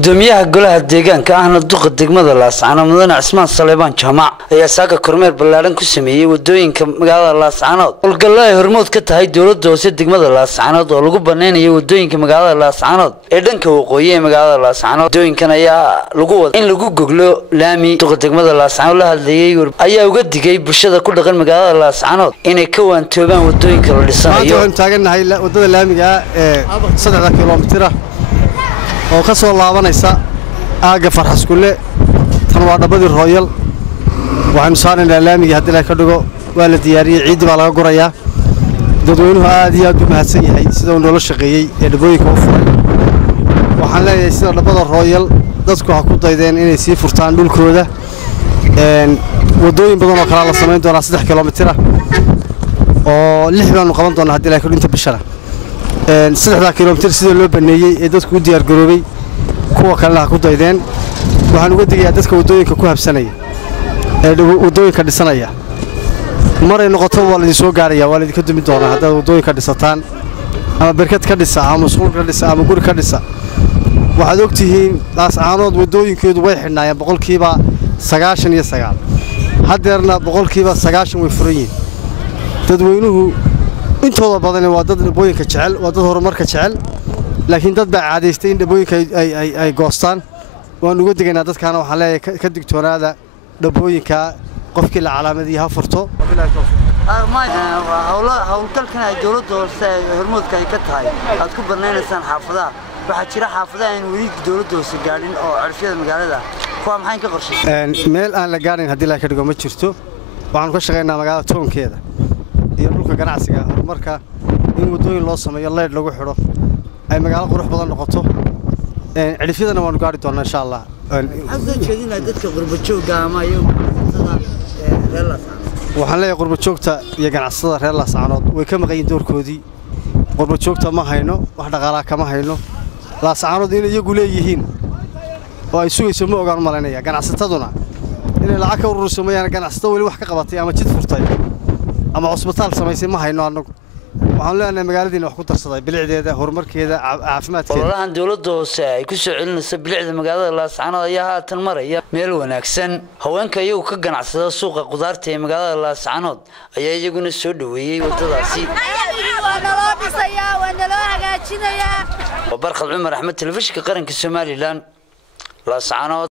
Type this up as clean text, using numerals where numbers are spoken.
gudoomiyaha golaha deegaanka ahna duqa degmada Laascaanood mudane Cismaan Saleebaan Jaamac ayaa saaga kormeer ballaaran ku sameeyay wadooyinka magaalada Laascaanood olgala ay hormood ka tahay dawladda hoose degmada Laascaanood oo lagu banaaneeyo wadooyinka magaalada Laascaanood ee dhanka waqooyi ee magaalada Laascaanood wadooyinkan ayaa lagu wada in lagu goglo laami duqa degmada Laascaanood la hadlayay ayaa uga digay bulshada ku dhaqan magaalada Laascaanood inay ka waantoobaan wadooyinka la dhisanayo waxaan taaganahay wadada laamiga ee 3 kiiloomitir oo ka soo laabanaysa aaga Farxas Kulle tan waa dhabadii Royal waxaan saarnaa laamiga hadii la ka dhigo waa la diyaariyay ciid baa laga gurayaa dadweynuhu aad iyo aad u mahadsan yahay sida uu nolol shaqeeyay ee dhabooyinka u furay waxaan leeyahay sida dhabada Royal dadku waxa ku daydeen inay sii furtaan dhulkooda wadooyin badan oo kala la sameyn doona 3 kiiloomitir oo 6 baan qaban doona hadii la ka dhinta bishara 3 kiiloomitir sida loo baneeyay ee dadku u diyaar garoobay kuwa kale ku daydeen waxaan uga digayaa dadka wadooyinka ku habsanaya ee wadooyinka dhisanaya maray noqoto waa la soo gaaraya waa la idin ka dumi doonaa haddii wadooyinka dhisataan ama barkad ka dhisa ama suuq ka dhisa ama guri ka dhisa waxaad ogtihiin Laascaanood wadooyinkeedu way xidhnaayeen boqolkiiba 99 hadeerna boqolkiiba 90 way furan yihiin dadweynuhu intooda badan waa dad dhabooyinka jecel waa dad horumarka jecel laakiin dad baa caadaystay in dhabooyinka ay goostaan waan uga digaynaa dadkana waxaan leeyahay ka digtoonaada dhabooyinka qofkii la calaamadiyo ha furto hawlgalkan ay dawladda hoose hormoodka ay ka tahay aad ku barnaanaysaan xaafadaha waxa jira xaafadaha in weli dawladda hoose gaadhin oo cirfiyada magaalada kuwa maxay ka qorsheeyeen meel aan la gaarin hadii la ka dhigo ma jirto waxaan ka shaqeynaa magaalada toonkeeda iyo dhulka ganacsiga marka in wadooyin loo sameeyo leed lagu xiro ay magaalo qurux badan noqoto cirifyadana waan gaari doonaa insha Allah hadda jeedina dadka qurbo jooga ama iyo reer Laascaanood waxaan leeyahay qurbo joogta iyo ganacsatada reer Laascaanood way ka maqayeen doorkoodii qurbo joogta ma hayno wax dhaqaalaha kama hayno Laascaanood in iyagu leeyihiin oo ay sugayso ma ogaan malinaya ganacsataduna in lacag ka urursamayaan ganacsatada wali wax ka qabatay ama jid furtay ama cusbitaal samaysay ma hayno anagu waxaan leenahay magaaladiina wax ku darsaday bilicdeeda horumarkeeda caafimaadkeeda walaalahan dawladda hoose ay ku soo celinayso bilicda magaalada Laascaanood ayaa haatan maraya meel wanaagsan haweenka iyagu ka ganacsada suuqa qudaarta ee magaalada Laascaanood ayaa iyaguna soo dhaweeyay wadadaasi وبرخ العمر أحمد تلفزيون قرن كسومالي لان Laascaanood.